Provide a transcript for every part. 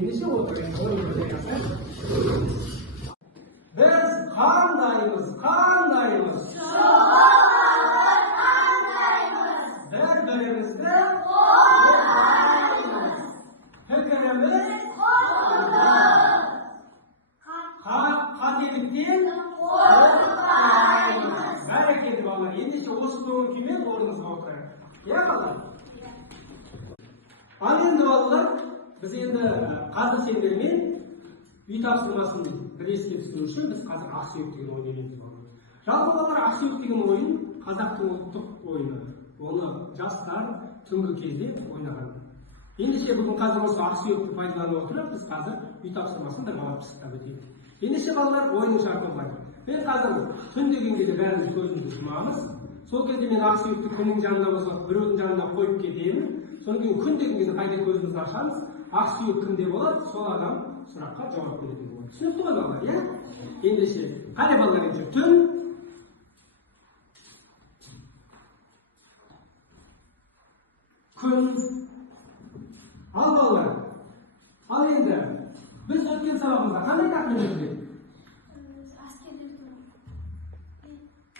Endişe oturayım, biz kandayımız. Birbirimizni qo'llaymiz. Fikrimiz qat'iyyatdan qo'llaymiz. Barakalla bolalar. Endişe o'sib kimen o'rnimizga o'tirib. Ya bolalar. Ana endi bolalar biz endi qadr sendirmen uy topshirmasini bir esga tushirish uchun biz hozir aqsuyuq degan o'ynaymiz. Жалпы bolalar aqsuyuq degan o'yin Qozoqning ultiq o'yini. Оны жастар түнгі кезде ойнаған. Ендеше бүгін қазір осы ақсүйекті пайдаланып отырып, біз қазір үй тапсырмасын да бағып пысықтап өтейік. Ендеше балалар ойынның шарты былай. Мен қазір түн деген кезде бәріміз көзімізді жұмамыз. Сол кезде мен ақсүйекті күннің жанында болса, біреудің жанына қойып кетемін. Содан кейін күн деген кезде қайта көзімізді ашамыз. Ақсүйек кімде болады, сол адам сұраққа жауап беретін болады. Түсінікті ғой балалар, иә? Ендеше қане балалар, енді түн күн ал балалар. Ал енді біз өткен сабағымызда қандай тақырып өтті? Әскери.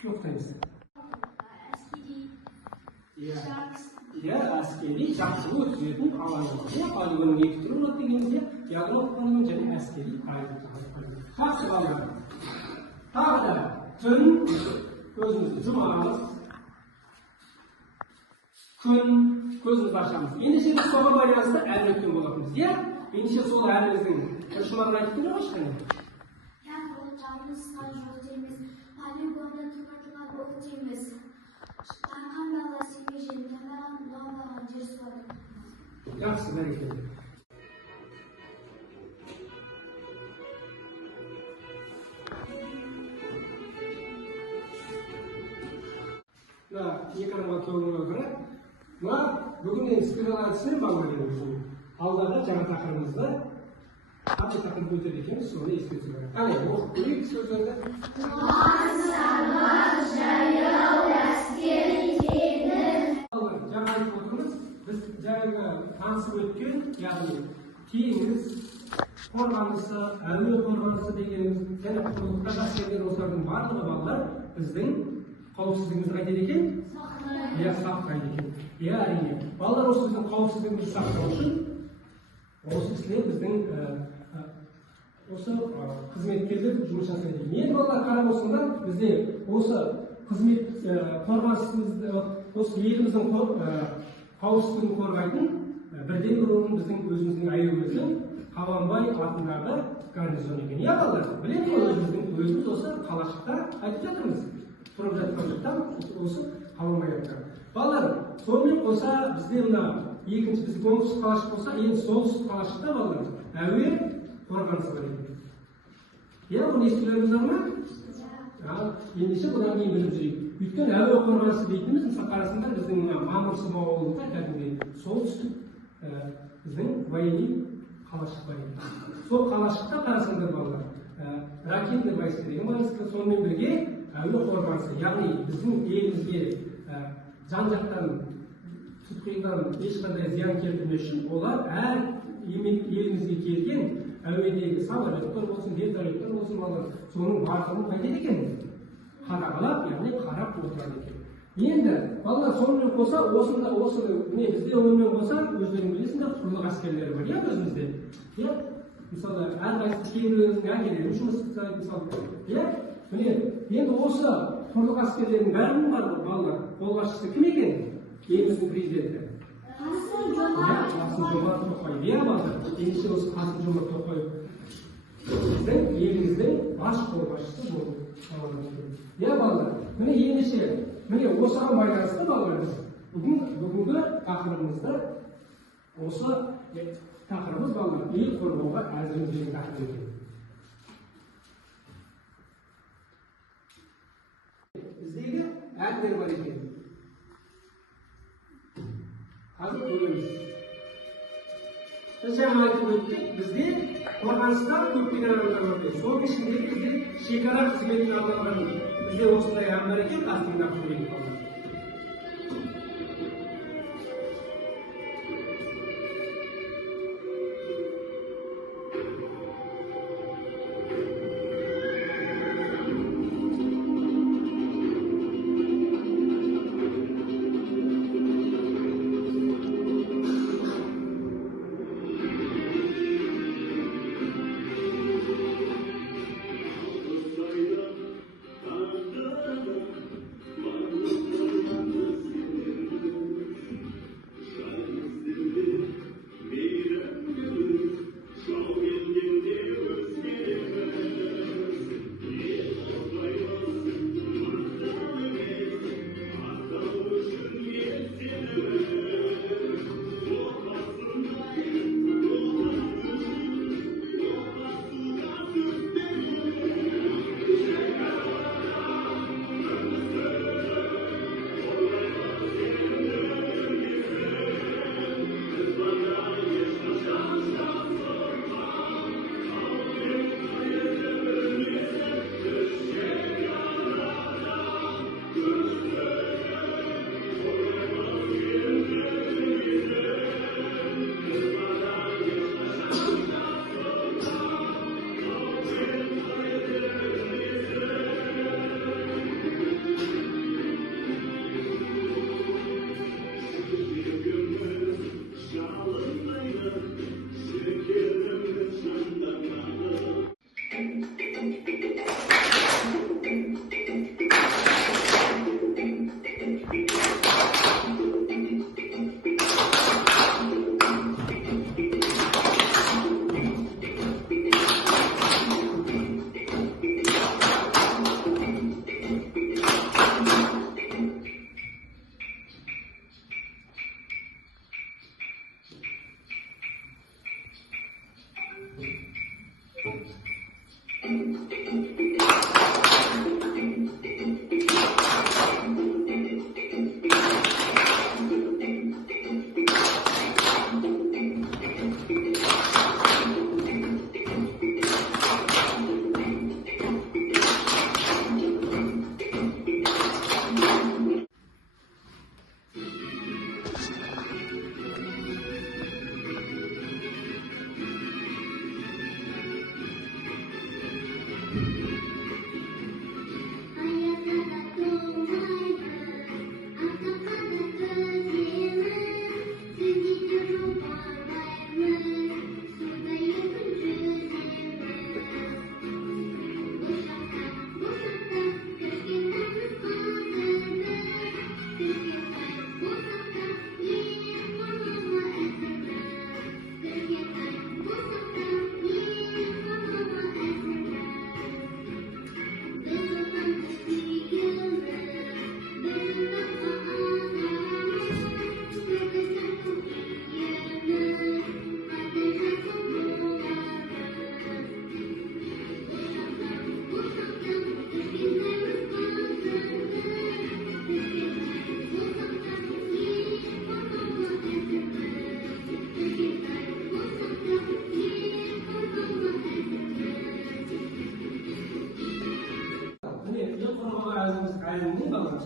Тоқтаймыз. Әскери. Әскери жақсы өткізетін алаңы. Полигонның екі түрі болады дегенде, ядролық полигон және әскери полигон. Жақсы балалар. Тағы да түн көзімізді жұмамыз. Күн көзімізді ашамыз. Ендеше біз соған байланысты ән өткен болатынбыз, иә? Ендеше сол әніміздің шумағын айтып бере ма ешқандай? Яғни жанымызға жол дейміз, полигонда тұра бұл дейміз. Таңқан дала сенге жел, тамаған лаулаған жер суады. Жақсы, бәрекелді. Екранға көңілге қарап, бүгін енді спиралға түсіріп балаларымыздың алдағы жаңа тақырыбымызды қандай тақырып өтеді екенбіз, соны еске түсіріп. Қане, оқып көрейік сөздерді. Жаяу әскери теңіз. Жаңа айтып отырмыз, біз жаңағы танысып өткен, яғни теңіз қорғанысы, әуе қорғанысы дегеніміз, және құрлықта әскерлер осылардың барлығы балалар біздің қауіпсіздігімізді қайтеді екен? Сақтайды екен. Әрине. Балалар осы біздің қауіпсіздігімізді сақтау үшін осы кісілер біздің осы қызметкерлер жұмыс жасайды. Енді балалар қарап отырсаңдар, бізде осы қызмет қорғанысымызды, осы еліміздің қауіпсіздігін қорғайтын бірден бір орын біздің өзіміздің әуеміздің Қабанбай атындағы гарнизон екен. Иә балалар, білеміз ғой өзіміз осы қалашықта айтып жатырмыз. Тұрып жатқан жұрттан осы Қабанбай атындағы. Балалар, сонымен қоса бізде мына екінші біз оңтүстік қалашық болса, енді солтүстік қалашықта балалар әуе қорғанысы бар екен. Иә, бұны естулеріңіздер ме? Ендеше бұдан кейін біліп жүрейік. Өйткені әуе қорғанысы дейтініміз, мысалы қарасаңдар біздің Мамырсым ауылында кәдімгі солтүстік біздің военный қалашық бар екен. Сол қалашықта қарасаңдар балалар, ракетный войска деген войска, сонымен бірге әуе қорғанысы, яғни біздің елімізге жан-жақтан тұтқиылдан ешқандай зиян келтірмес үшін олар әр елімізге келген әуедегі самолеттер болсын, вертолеттер болсын, соның барлығын қайтеді екен? Қадағалап, яғни қарап отырады екен. Енді балалар сонымен қоса, осы бізде онымен қоса өздерің білесіңдер, құрлық әскерлері бар, иә өзімізде? Мысалы, әрқайсысы кейбіреуінің әкелері жұмыс жасайды, мысалы, иә? Енді осы құрлық әскерлерінің бәрінің бар балалар, қолбасшысы кім екен? Еліміздің президенті. Қасым-Жомарт Тоқаев. Иә балалар, ендеше осы Қасым-Жомарт Тоқаев біздің еліміздің бас қолбасшысы болды. Иә балалар, ендеше осыған байланысты балалар біз бүгінгі тақырыбымызда осы тақырыбымыз балалар ел қорғауға әзірміз деген тақырып екен. Біздегі әндер бар екен. Қазір көреміз. Біз жаңа айтып өттік, бізде қорғаныста көптеген адамдар бар. Соның ішінде бізде шекара қызметіне арналған бізде осындай ән бар екен, астында қызмет бар.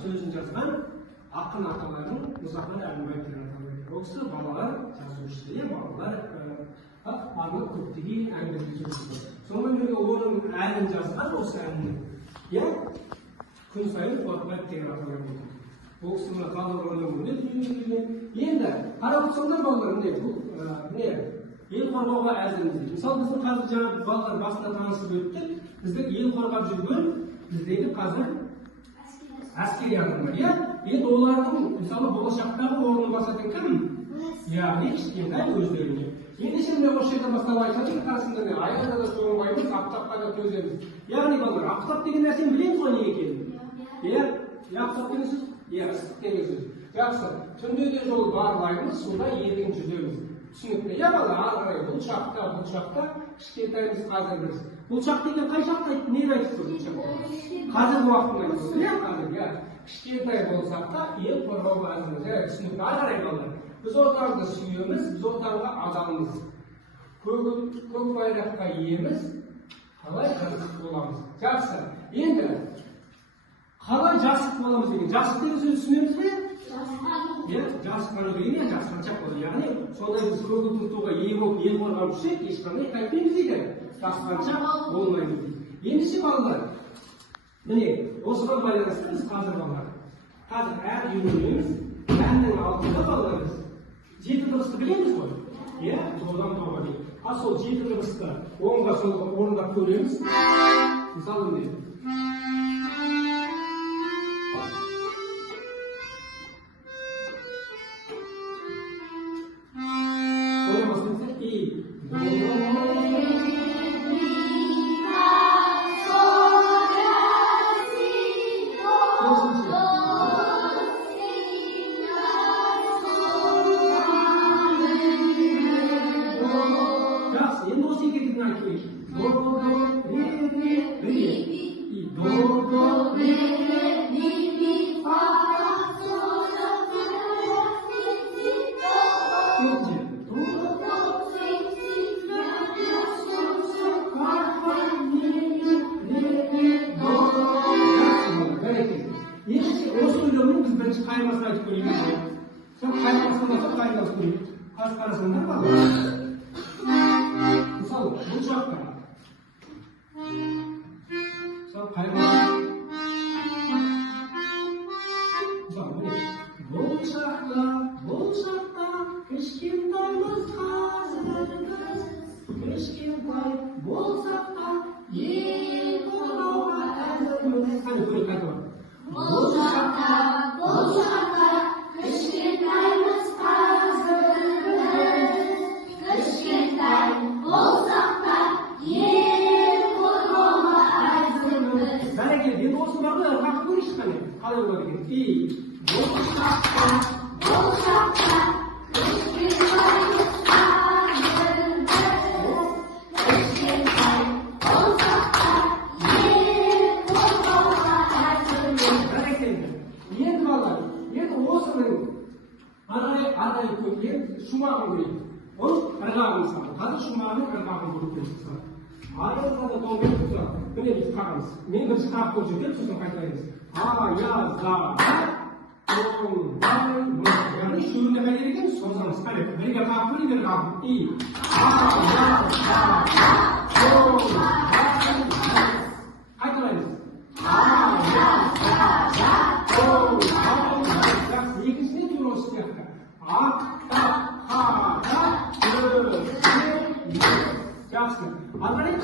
Sözün жазған ақын аталардың Мұзафар Әлімбаев деген аталар. Ол кісі балалар жазушысы, балалар барлық көптеген әңгіме жүргізді. Сонымен бірге оның әнін жазған осы әнін күн сайын Қорқабаев деген аталар болды. Ол кісі мына талдықорғаннан енді қарап отырсаңдар балалар міне ел қорғауға әзірміз. Мысалы біздің қазір жаңа балалар басында танысып өттік. Біздің ел қорғап жүрген біздегі қазір әскери адамдар, енді олардың мысалы болашақтағы орнын басатын кім? Яғни кішкентай өздеріне. Ендеше міне осы жерден бастап айтатын қасында айғайда да тоңбаймыз, аптапқа да төземіз. Яғни балалар, аптап деген нәрсені білеміз ғой не екенін? Аптап деген сөз? Ыстық деген сөз. Жақсы, түнде де жол барлаймыз, суда еркін жүземіз. Түсінікті. Балалар, ары қарай бұл шақта кішкентайымыз қазір біз. Бұл шақ деген қай шақты айтып, не айтып тұр бұл шақта? Қазіргі уақытын айтып, қазіргі кішкентай болсақ та ел қорғауға әзірміз. Түсінікті. Ары қарай балалар. Біз отанды сүйеміз, біз отанға адалмыз. көк байраққа иеміз, қалай жасық боламыз. Жақсы. Енді қалай жасық боламыз деген. Жасық деген сөз түсінеміз бе? Жасыққаны деген жасқаншақ болады. Яғни сондай біз көгілдір туға ие болып ел қорған үшек ешқандай қайтпаймыз дейді. Жасқаншақ болмаймыз дейді. Ендеше балалар, міне осыған байланысты біз қазір балалар. Қазір әр үйренеміз. Әннің алдында балалар біз 7 дыбысты білеміз ғой. Одан тоға дейді. Ал сол 7 дыбысты оңға солға орындап көреміз. Мысалы міне. Мен бірінші қағып қойып жүрген, сосын қайтараймыз. Яғни шөліне қайда екен, созамыз. Бірге қағып қойып, бірге қағып. Қайтараймыз. Екіншісіне тура осы сияқты. Жақсы. Алғанен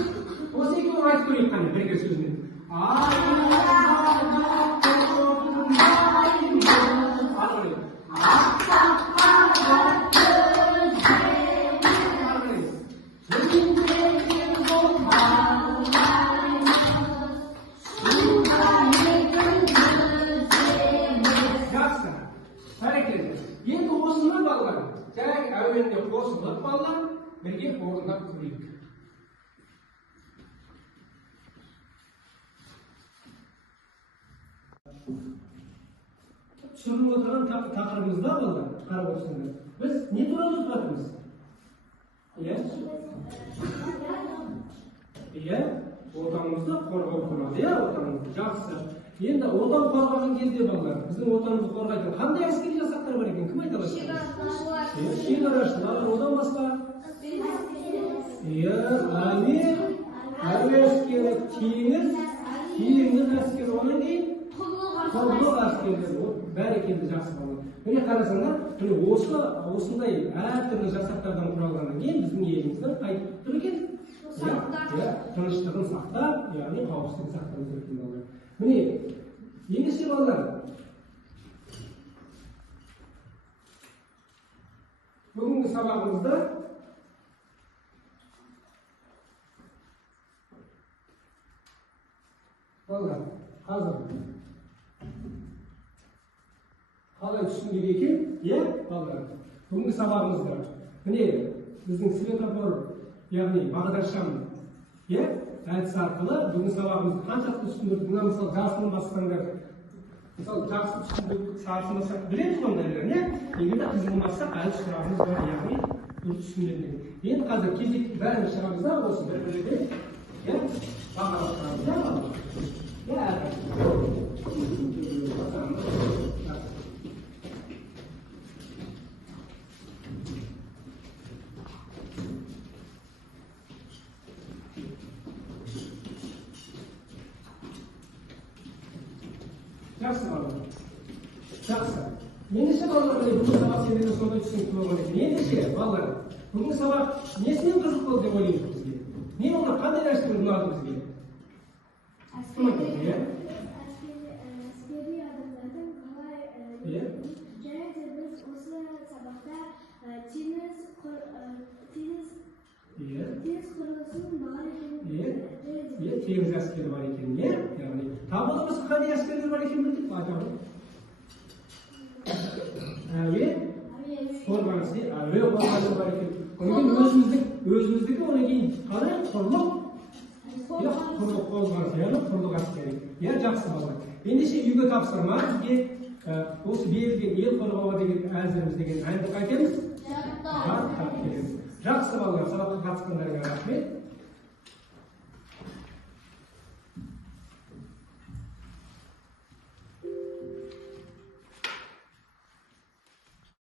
осы екеуін айтып көрейік қане бірге сөзінен. Жақсы. Бәрекелді. Енді осыны балалар, жаңағы әуенде қосылып балалар, бірге орындап көрейік. Түсіріліп отырған тақырыбымызда балалар, қарап отырсаңдар, біз не туралы сөз жатырмыз? Отанымызды қорғау туралы, отанымызды. Жақсы. Енді отан қорғаған кезде балалар, біздің отанымызды қорғайтын қандай әскери жасақтар бар екен? Кім айта алады? Шекарашылар, одан басқа? Әуе әскері, теңіз әскері, одан кейін құрлық әскерлер, бәрекелді жақсы балалар. Міне қарасаңдар, осындай әртүрлі жасақтардан құралғаннан кейін біздің еліміздің қайтып тұр екен? Тыныштығын сақтап, яғни қауіпсіздігін сақтап жүрген балалар. Міне, ендеше балалар, бүгінгі сабағымызда балалар, қазір қалай түсіндік екен? Балалар, бүгінгі сабағымызда міне біздің светофор, яғни бағдаршам әдісі арқылы бүгінгі сабағымызды қаншақты түсіндірдік? Мына мысалы жасылын бассаңдар, мысалы жақсы түсіндірдік, сарысын бассақ білеміз ондайлар, егер де қызылын бассақ әлі сұрағымыз бар, яғни түсіндірдім. Енді қазір кезек бәріміз шығамыз да, осы бір-біріне, иә, бағалап шығамыз да, жақсы балалар. Жақсы. Ендеше балалар, бүгінгі сабақ сендерге сондай түсінікті болған екен. Ендеше балалар, бүгінгі сабақ несінен қызық болды деп ойлаймыз бізге? Не болды? Қандай нәрселер ұнады бізге? Әскери адамдардың қалай және де біз осы сабақта теңіз құрылысының бар екенін теңіз әскері бар екен, иә? Яғни, тағы да басқа қандай әскерлер бар екенін білдік па? Әуе қорғанысы, әуе қорғанысы бар екен. Одан өзіміздікі, одан кейін қалай құрлық қорғанысы, яғни құрлық әскері. Иә, жақсы балалар. Ендеше үйге тапсырма, бізге осы берілген ел қорғауға деген әзіріміз деген әнді қайтеміз? Жақсы балалар, сабаққа қатысқандарыңа рахмет.